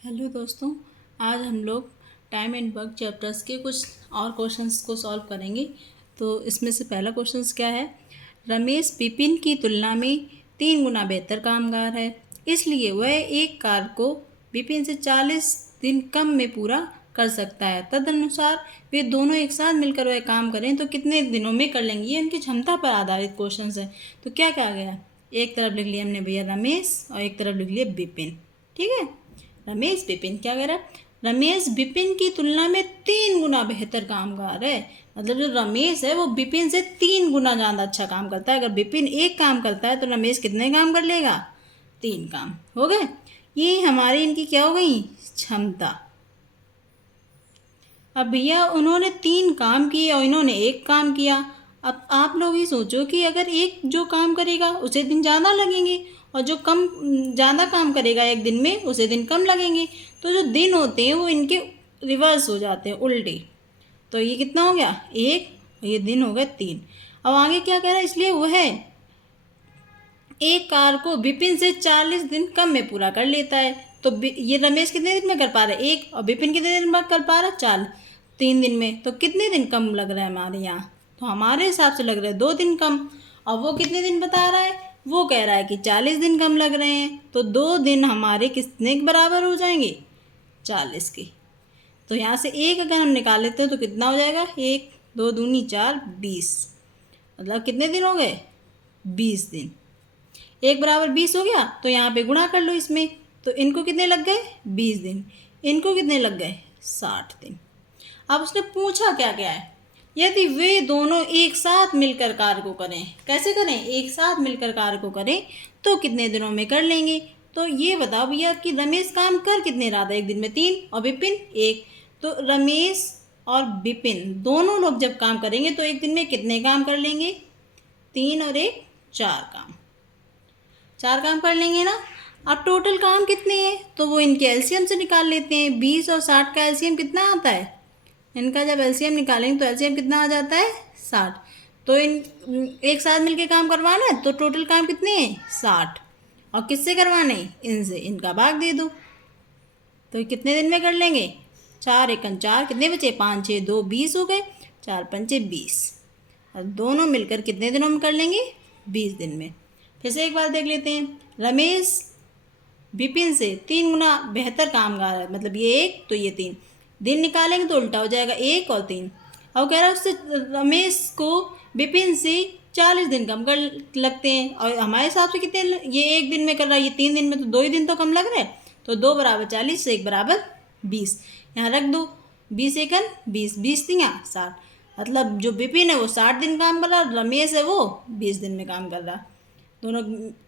Hello दोस्तों, आज हम लोग टाइम एंड वर्क चैप्टर्स के कुछ और क्वेश्चंस को सॉल्व करेंगे। तो इसमें से पहला क्वेश्चंस क्या है। रमेश विपिन की तुलना में 3 गुना बेहतर कामगार है, इसलिए वह एक कार्य को विपिन से 40 दिन कम में पूरा कर सकता है। तदनुसार वे दोनों एक साथ मिलकर वह काम करें तो कितने दिनों में कर लेंगे। ये उनकी क्षमता पर आधारित क्वेश्चन है। तो क्या क्या गया, एक तरफ लिख लिया हमने भैया रमेश और एक तरफ लिख लिया विपिन। ठीक है, रमेश विपिन क्या कह रहा है, रमेश विपिन की तुलना में 3 गुना बेहतर कामगार है। मतलब जो रमेश है वो विपिन से 3 गुना ज़्यादा अच्छा काम करता है। अगर विपिन एक काम करता है तो रमेश कितने काम कर लेगा, 3 काम हो गए। ये हमारी इनकी क्या हो गई, क्षमता। अब भैया उन्होंने 3 काम किए और इन्होंने एक काम किया। अब आप लोग ये सोचो कि अगर एक जो काम करेगा उसे दिन ज़्यादा लगेंगे और जो कम ज़्यादा काम करेगा एक दिन में उसे दिन कम लगेंगे। तो जो दिन होते हैं वो इनके रिवर्स हो जाते हैं, उल्टे। तो ये कितना हो गया, एक, और ये दिन हो गए 3। अब आगे क्या कह रहा है, इसलिए वो है एक कार को विपिन से 40 दिन कम में पूरा कर लेता है। तो ये रमेश कितने दिन में कर पा रहा है, एक, और विपिन कितने दिन में कर पा रहा है, 4, 3 दिन में। तो कितने दिन कम लग रहा है हमारे यहाँ, तो हमारे हिसाब से लग रहा है 2 दिन कम। और वो कितने दिन बता रहा है, वो कह रहा है कि 40 दिन कम लग रहे हैं। तो 2 दिन हमारे कितने के बराबर हो जाएंगे, 40 के। तो यहाँ से एक अगर हम निकाल लेते हैं तो कितना हो जाएगा, 1 2 दूनी 4, 20। मतलब कितने दिन हो गए, 20 दिन। 1 = 20 हो गया, तो यहाँ पे गुणा कर लो इसमें। तो इनको कितने लग गए, 20 दिन। इनको कितने लग गए, 60 दिन। अब उसने पूछा क्या क्या है, यदि वे दोनों एक साथ मिलकर कार्य को करें। कैसे करें, एक साथ मिलकर कार्य को करें तो कितने दिनों में कर लेंगे। तो ये बताओ भैया कि रमेश काम कर कितने रहा था, एक दिन में 3 और विपिन 1। तो रमेश और विपिन दोनों लोग जब काम करेंगे तो एक दिन में कितने काम कर लेंगे, 3 और 1, 4 काम। 4 काम कर लेंगे ना। अब टोटल काम कितने हैं तो वो इनके एलसीएम से निकाल लेते हैं। 20 और 60 का एलसीएम कितना आता है, इनका जब एलसीएम निकालेंगे तो एलसीएम कितना आ जाता है, 60। तो इन एक साथ मिलके काम करवाना है तो टोटल काम कितने हैं, 60। और किससे करवाने, इनसे। इनका भाग दे दो तो ये कितने दिन में कर लेंगे, 4 एकम 4, कितने बचे, 5 6 2 20 हो गए, 4 पंचे 20। और दोनों मिलकर कितने दिनों में कर लेंगे, 20 दिन में। फिर से एक बार देख लेते हैं, रमेश विपिन से 3 गुना बेहतर कामगार है। मतलब ये 1 तो ये 3, दिन निकालेंगे तो उल्टा हो जाएगा, 1 और 3। और कह रहा है उससे रमेश को विपिन से 40 दिन कम कर लगते हैं। और हमारे हिसाब से कितने, ये एक दिन में कर रहा है, ये 3 दिन में, तो 2 ही दिन तो कम लग रहे हैं। तो 2 = 40 से 1 = 20। यहाँ रख दो, 20 एकन 20, 20 दिया 60। मतलब जो विपिन है वो 60 दिन काम कर रहा है, रमेश है वो 20 दिन में काम कर रहा। दोनों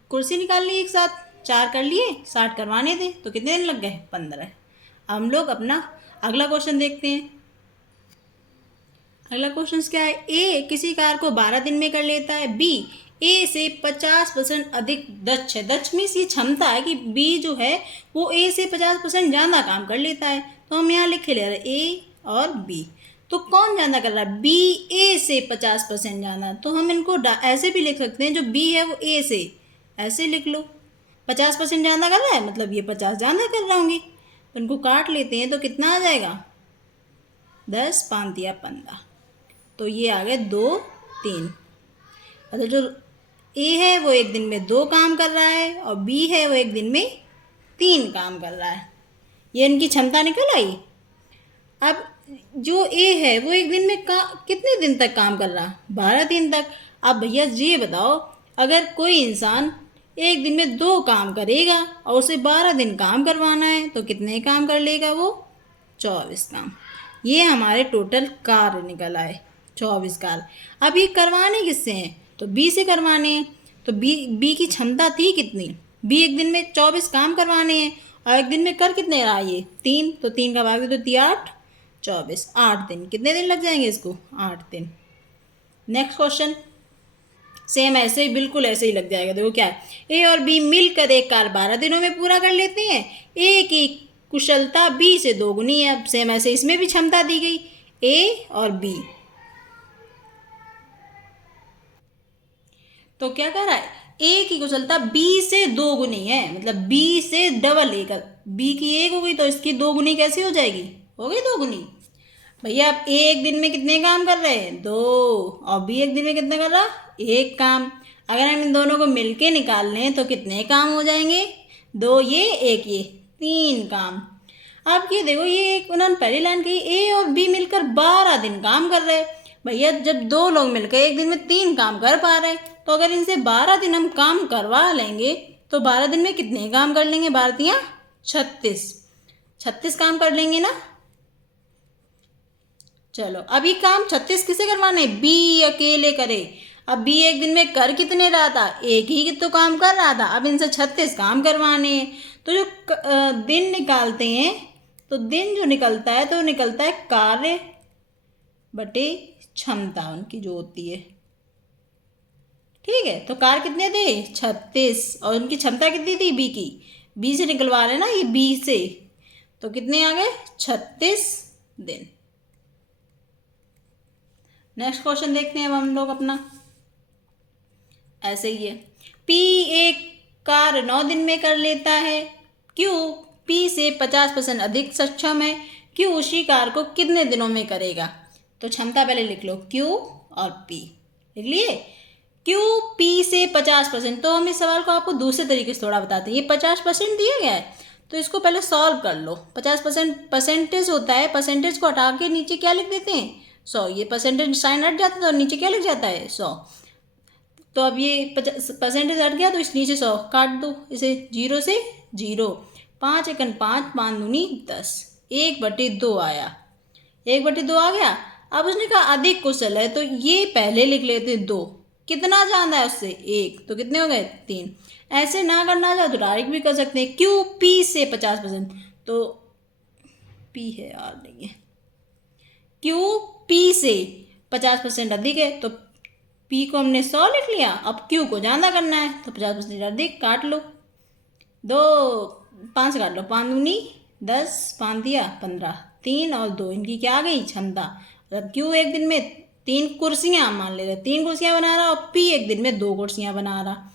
कुर्सी निकाल ली एक साथ, 4 कर लिए, 60 करवाने थे तो कितने दिन लग गए, 15। अब हम लोग अपना अगला क्वेश्चन देखते हैं। अगला क्वेश्चन क्या है, ए किसी कार को 12 दिन में कर लेता है, बी ए से 50% अधिक दक्ष है। दक्ष में ये क्षमता है कि बी जो है वो ए से 50% ज़्यादा काम कर लेता है। तो हम यहाँ लिख ले रहे हैं ए और बी। तो कौन ज़्यादा कर रहा है, बी ए से 50% ज़्यादा। तो हम इनको ऐसे भी लिख सकते हैं, जो बी है वो ए से, ऐसे लिख लो। 50% ज़्यादा कर रहा है मतलब ये 50 ज़्यादा कर रहा होंगे। तो इनको काट लेते हैं तो कितना आ जाएगा, 10 5 दिया 15। तो ये आ गए 2 3। मतलब जो ए है वो एक दिन में 2 काम कर रहा है और बी है वो एक दिन में 3 काम कर रहा है। ये इनकी क्षमता निकल आई। अब जो ए है वो एक दिन में कितने दिन तक काम कर रहा, 12 दिन तक। अब भैया ये बताओ, अगर कोई इंसान एक दिन में 2 काम करेगा और उसे 12 दिन काम करवाना है तो कितने काम कर लेगा वो, 24 काम। ये हमारे टोटल कार्य निकल आए, 24 कार्य। अब ये करवाने किससे हैं, तो बी से करवाने हैं। तो बी की क्षमता थी कितनी, बी एक दिन में 24 काम करवाने हैं और एक दिन में कर कितने रहा, ये 3। तो 3 का भाग दे तो 3 8 24, 8 दिन। कितने दिन लग जाएंगे इसको, 8 दिन। नेक्स्ट क्वेश्चन सेम ऐसे ही, बिल्कुल ऐसे ही लग जाएगा। देखो क्या है, ए और बी मिलकर एक कार्य 12 दिनों में पूरा कर लेते हैं। ए की कुशलता बी से 2 गुनी है। अब सेम ऐसे इसमें भी क्षमता दी गई, ए और बी। तो क्या कह रहा है, ए की कुशलता बी से 2 गुनी है, मतलब बी से डबल ए का बी की 1 हो गई तो इसकी 2 गुनी कैसी हो जाएगी, हो गई 2 गुनी। भैया आप ए एक दिन में कितने काम कर रहे हैं, 2, और बी एक दिन में कितना कर रहा, 1 काम। अगर हम इन दोनों को मिलके निकाल लें तो कितने काम हो जाएंगे, 2 ये 1 ये, 3 काम। आप ये देखो, ये एक उन्होंने पहली लाइन कही, ए और बी मिलकर 12 दिन काम कर रहे हैं। भैया जब 2 लोग मिलकर एक दिन में 3 काम कर पा रहे हैं, तो अगर इनसे 12 दिन हम काम करवा लेंगे तो 12 दिन में कितने काम कर लेंगे, 12 36, 36 काम कर लेंगे ना। चलो अब ये काम 36 किसे करवाने, बी अकेले करे। अब बी एक दिन में कर कितने रहा था, एक ही तो काम कर रहा था, अब इनसे 36 काम करवाने हैं। तो जो दिन निकालते हैं, तो दिन जो निकलता है तो निकलता है कार्य बटे क्षमता उनकी जो होती है। ठीक है, तो कार्य कितने थे, 36, और उनकी क्षमता कितनी थी, बी की, बी से निकलवा रहे ना ये, बी से, तो कितने आ गए, 36 दिन। नेक्स्ट क्वेश्चन देखते हैं अब हम लोग अपना, ऐसे ही है। पी एक कार्य 9 दिन में कर लेता है, क्यू पी से 50% अधिक सक्षम है, क्यू उसी कार्य को कितने दिनों में करेगा। तो क्षमता पहले लिख लो, क्यू और पी लिख लिए। क्यू पी से 50%, तो हम इस सवाल को आपको दूसरे तरीके से थोड़ा बताते हैं। ये 50% दिया गया है तो इसको पहले सॉल्व कर लो। 50% परसेंटेज होता है, परसेंटेज को हटा के नीचे क्या लिख देते हैं, 100। ये परसेंटेज साइन हट जाता है तो नीचे क्या लिख जाता है, 100। तो अब ये परसेंटेज हट गया तो इस नीचे 100 काट दो, इसे 0 से 0, 5 एकन 5, 5 दूनी 10, 1/2 आया, 1/2 आ गया। अब उसने कहा अधिक कुशल है, तो ये पहले लिख लेते 2, कितना जाना है उससे 1, तो कितने हो गए 3। ऐसे ना करना चाहो तो डायरेक्ट भी कर सकते हैं, क्यू पी से 50%, तो पी है यार नहीं है, क्यू पी से 50% अधिक है, तो पी को हमने 100 लिख लिया। अब क्यू को ज़्यादा करना है तो 50% अधिक, काट लो, 2 5 काट लो, 5 दूनी 10, 5 दिया 15, 3 और 2 इनकी क्या आ गई, क्षमता। अब क्यू एक दिन में 3 कुर्सियाँ मान ले रहे, 3 कुर्सियाँ बना रहा, और पी एक दिन में 2 कुर्सियाँ बना रहा।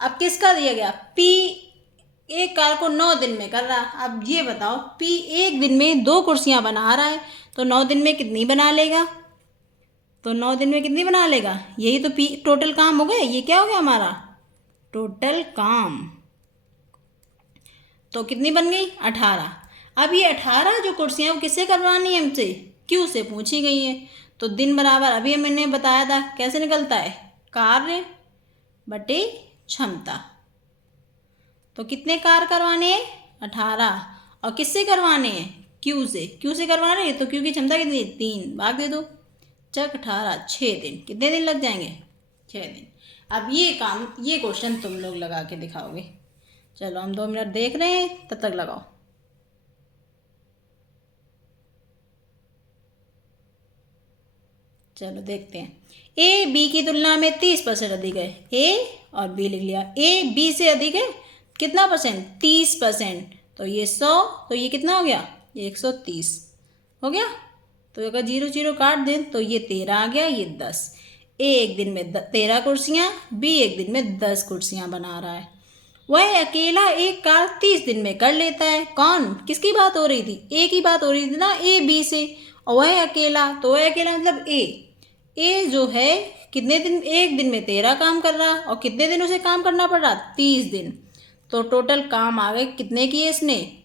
अब किसका दिया गया, पी एक कार को 9 दिन में कर रहा। अब ये बताओ, पी एक दिन में 2 कुर्सियाँ बना रहा है, तो 9 दिन में कितनी बना लेगा, तो 9 दिन में कितनी बना लेगा, यही तो पी टोटल काम हो गए। ये क्या हो गया हमारा टोटल काम, तो कितनी बन गई 18। अब ये 18 जो कुर्सियाँ वो किससे करवानी है, हमसे क्यू से पूछी गई है। तो दिन बराबर अभी मैंने बताया था कैसे निकलता है, कार्य बटे क्षमता। तो कितने कार्य करवाने हैं, 18, और किससे करवाने हैं, क्यू से, क्यू से करवा रहे हैं, तो क्यू की क्षमता कितनी है, 3, भाग दे दो, चक 18, 6 दिन, कितने दिन लग जाएंगे, 6 दिन। अब ये काम, ये क्वेश्चन तुम लोग लगा के दिखाओगे। चलो हम 2 मिनट देख रहे हैं, तब तक लगाओ। चलो देखते हैं। ए बी की तुलना में 30% अधिक है, ए और बी लिख लिया। ए बी से अधिक है कितना परसेंट, 30%, तो ये 100, तो ये कितना हो गया, ये 130 हो गया। तो अगर 0 0 काट दें तो ये 13 आ गया, ये 10। ए एक दिन में 13 कुर्सियाँ, बी एक दिन में 10 कुर्सियाँ बना रहा है। वह अकेला एक कार 30 दिन में कर लेता है। कौन, किसकी बात हो रही थी, ए की बात हो रही थी ना, ए बी से, और वह अकेला, तो वह अकेला मतलब ए जो है कितने दिन, एक दिन में 13 काम कर रहा, और कितने दिन उसे काम करना पड़ रहा, 30 दिन। तो टोटल काम आ गए कितने किए इसने,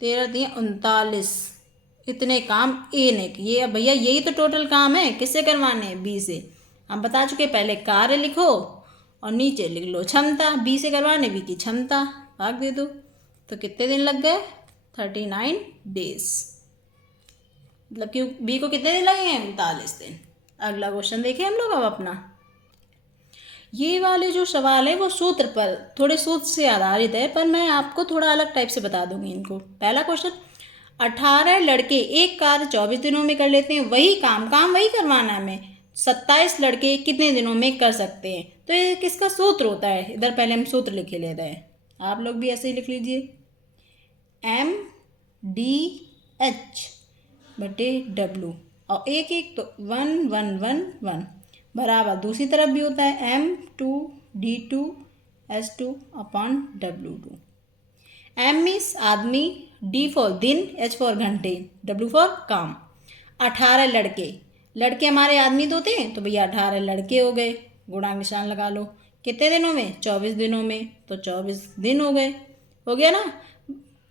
13 दिए 39, इतने काम ए ने किए। अब भैया यही तो टोटल काम है, किससे करवाने हैं, बी से। हम बता चुके, पहले कार्य लिखो और नीचे लिख लो क्षमता, बी से करवाने, बी की क्षमता, भाग दे दो, तो कितने दिन लग गए, 39 डेज। मतलब कि बी को कितने दिन लगे हैं, 39 दिन। अगला क्वेश्चन देखें हम लोग अब अपना। ये वाले जो सवाल है वो सूत्र पर, थोड़े सूत्र से आधारित है, पर मैं आपको थोड़ा अलग टाइप से बता दूंगी इनको। पहला क्वेश्चन, 18 लड़के एक कार्य 24 दिनों में कर लेते हैं, वही काम वही करवाना है हमें, 27 लड़के कितने दिनों में कर सकते हैं। तो ये किसका सूत्र होता है, इधर पहले हम सूत्र लिखे ले रहे हैं, आप लोग भी ऐसे ही लिख लीजिए, MDH बटे W, और एक एक तो 1 1 1 1 बराबर, दूसरी तरफ भी होता है M2D2S2/W2। एम मीन्स आदमी, डी फॉर दिन, एच फॉर घंटे, डब्ल्यू फॉर काम। 18 लड़के, लड़के हमारे आदमी तो थे, तो भैया 18 लड़के हो गए, गुणा निशान लगा लो। कितने दिनों में? 24 दिनों में, तो 24 दिन हो गए। हो गया ना।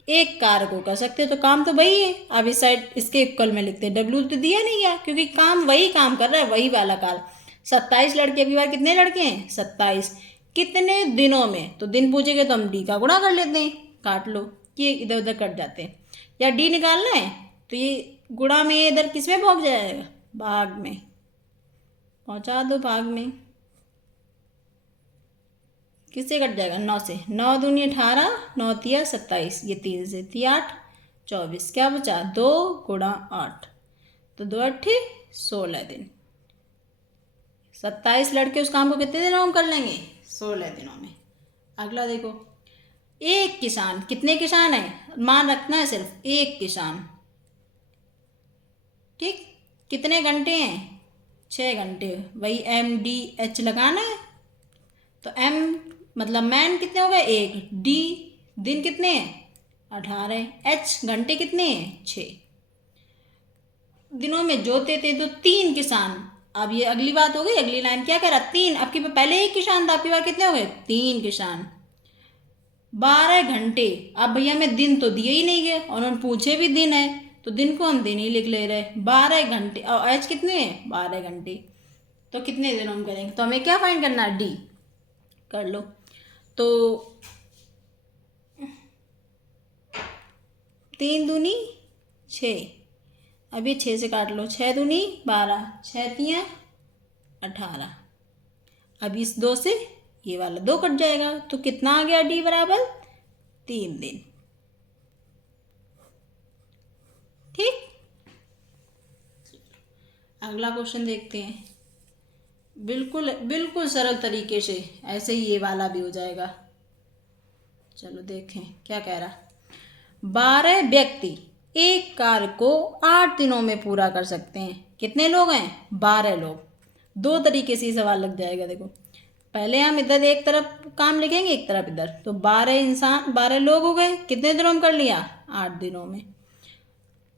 एक कार्य को कर सकते हो तो काम तो वही है। अब इस साइड इसके इक्वल में लिखते हैं, डब्ल्यू तो दिया नहीं गया क्योंकि काम वही काम कर रहा है, वही वाला कार्य। 27 लड़के, अभी बार कितने लड़के हैं? 27। कितने दिनों में? तो दिन पूछेंगे तो हम डी का गुणा कर लेते हैं, काट लो, ये इधर उधर कट जाते हैं। या डी निकालना है तो ये गुणा में इधर किस में पहुंच जाएगा? भाग में पहुंचा दो, भाग में। किससे कट जाएगा? 9 से। 9 दूनी 18, 9 तिया 27, ये 3 से थी 8, 24। क्या बचा? 2 गुणा 8, तो 2 अट्ठे 16 दिन। 27 लड़के उस काम को कितने दिनों में कर लेंगे? 16 दिनों में। अगला देखो, एक किसान, कितने किसान है? मान रखना है सिर्फ एक किसान, ठीक। कितने घंटे हैं? 6 घंटे। वही एम डी एच लगाना है, तो एम मतलब मैन कितने हो गए? 1, डी दिन कितने हैं? 18, एच घंटे कितने हैं? 6 दिनों में जोते थे तो 3 किसान। अब ये अगली बात हो गई, अगली लाइन क्या कह रहा? 3। आपकी पहले एक किसान था, आपकी बार कितने हो गए? 3 किसान। 12 घंटे। अब भैया मैं दिन तो दिए ही नहीं गए, और उन्होंने पूछे भी दिन है, तो दिन को हम दिन ही लिख ले रहे। 12 घंटे, और एच कितने हैं? 12 घंटे। तो कितने दिनों में करेंगे? तो हमें क्या फाइंड करना है? डी कर लो। तो 3 दूनी 6, अब ये 6 से काट लो, 6 दूनी 12, 6 तियाँ 18। अब इस 2 से ये वाला 2 कट जाएगा, तो कितना आ गया? डी बराबर 3 दिन, ठीक। अगला क्वेश्चन देखते हैं। बिल्कुल बिल्कुल सरल तरीके से, ऐसे ही ये वाला भी हो जाएगा। चलो देखें क्या कह रहा। 12 व्यक्ति एक कार्य को 8 दिनों में पूरा कर सकते हैं। कितने लोग हैं? 12 लोग। 2 तरीके से सवाल लग जाएगा। देखो, पहले हम इधर एक तरफ काम लिखेंगे, एक तरफ इधर, तो 12 लोग हो गए। कितने दिनों में कर लिया? 8 दिनों में।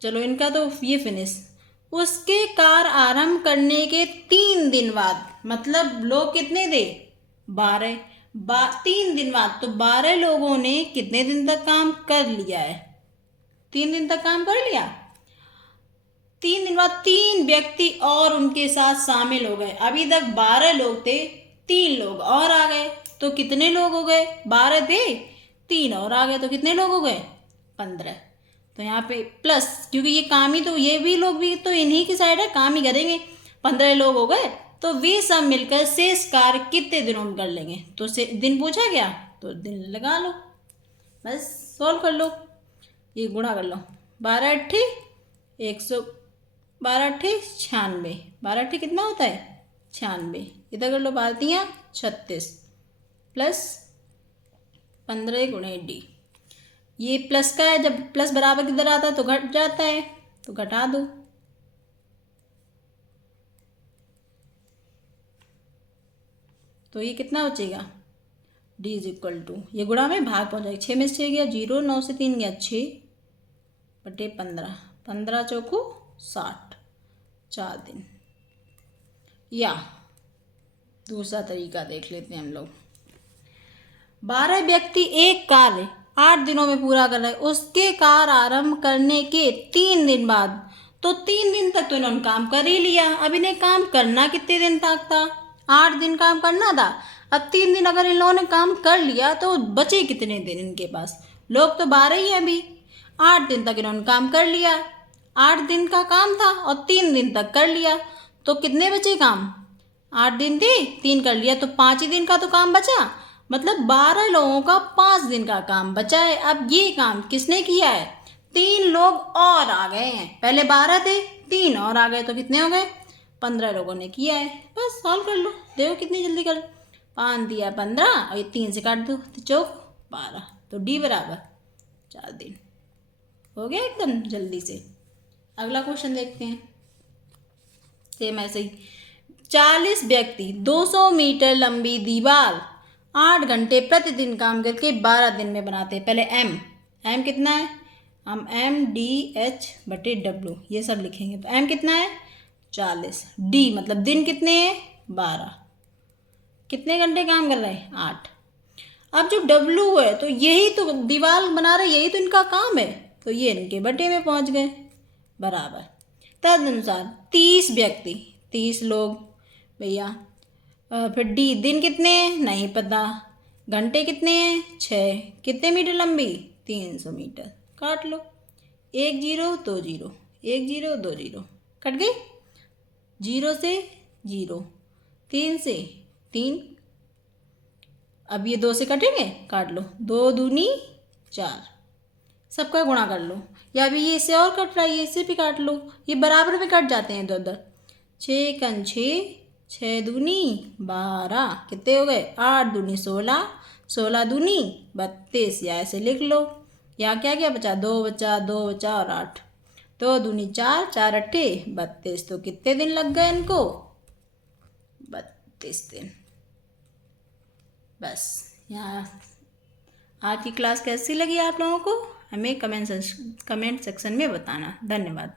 चलो इनका तो ये फिनिश। उसके कार्य आरंभ करने के 3 दिन बाद, मतलब लोग कितने थे? 12। 3 दिन बाद, तो 12 लोगों ने कितने दिन तक काम कर लिया है? 3 दिन तक काम कर लिया। 3 दिन बाद 3 व्यक्ति और उनके साथ शामिल हो गए। अभी तक 12 लोग थे, 3 लोग और आ गए, तो कितने लोग हो गए? 12 थे, 3 और आ गए, तो कितने लोग हो गए? 15। तो यहाँ पे प्लस, क्योंकि ये काम ही तो, ये भी लोग भी तो इन्हीं की साइड है, काम ही करेंगे। 15 लोग हो गए, तो वे सब मिलकर शेष कार्य कितने दिनों में कर लेंगे? तो दिन पूछा गया, तो दिन लगा लो, बस सॉल्व कर लो, ये गुणा कर लो। 12 अट्ठे 100, 12 अट्ठे 96, 12 अट्ठे कितना होता है? 96। इधर कर लो, 12 36 प्लस 15 गुणे डी। ये प्लस का है, जब प्लस बराबर किधर आता है तो घट जाता है, तो घटा दो। तो ये कितना बचेगा? डी इज इक्वल टू, ये गुणा में भाग पहुंच जाएगा। 6 में से 6 गया 0, 9 से 3 गया 6 बटे 15, 15 चौको 60, 4 दिन। या दूसरा तरीका देख लेते हैं हम लोग। 12 व्यक्ति एक कार्य 8 दिनों में पूरा कर रहे, उसके कार्य आरंभ करने के 3 दिन बाद, तो 3 दिन तक तो इन्होंने काम कर ही लिया। अब इन्हें काम करना कितने दिन तक था? 8 दिन काम करना था। अब 3 दिन अगर इन लोगों ने काम कर लिया तो बचे कितने दिन इनके पास? लोग तो 12 ही हैं अभी। 8 दिन तक इन्होंने काम कर लिया, 8 दिन का काम था और 3 दिन तक कर लिया, तो कितने बचे काम? 8 दिन थे, 3 कर लिया, तो 5 ही दिन का तो काम बचा। मतलब 12 लोगों का 5 दिन का काम बचा है। अब ये काम किसने किया है? 3 लोग और आ गए हैं। पहले 12 थे, 3 और आ गए, तो कितने हो गए? 15 लोगों ने किया है। बस सॉल्व कर लो, देखो कितनी जल्दी कर। 5 दिया 15 और ये 3 से काट दो, तो चौक 12, तो डी बराबर 4 दिन। हो गया एकदम जल्दी से। अगला क्वेश्चन देखते हैं। सेम ऐसे ही 40 व्यक्ति 200 मीटर लंबी दीवार 8 घंटे प्रतिदिन काम करके 12 दिन में बनाते हैं। पहले एम एम कितना है, हम MDH/W ये सब लिखेंगे। तो एम कितना है 40, डी मतलब दिन कितने हैं 12, कितने घंटे काम कर रहे हैं 8। अब जो डब्लू है तो यही तो दीवार बना रहे, यही तो इनका काम है, तो ये इनके बटे में पहुंच गए बराबर। तदनुसार 30 व्यक्ति 30 लोग भैया। फिर डी दिन कितने हैं नहीं पता, घंटे कितने हैं 6, कितने मीटर लंबी 300 मीटर, काट लो। 1 0 2 0, 1 0 2 0 कट गई, 0 से 0, 3 से 3, अब ये 2 से कटेंगे, काट लो, 2 दूनी 4, सबका गुणा कर लो, या अभी ये इससे और कट रहा है, ये इससे भी काट लो, ये बराबर में कट जाते हैं इधर उधर। 6 कन 6, 6 दूनी 12, कितने हो गए 8 दूनी 16, 16 दूनी 32, या ऐसे लिख लो। यहाँ क्या क्या बचा, 2 बचा, 2 बचा और 8, 2 दूनी 4, 4 अट्ठे 32, तो कितने दिन लग गए इनको 32 दिन। बस यहाँ आज की क्लास कैसी लगी आप लोगों को, हमें कमेंट सेक्शन में बताना। धन्यवाद।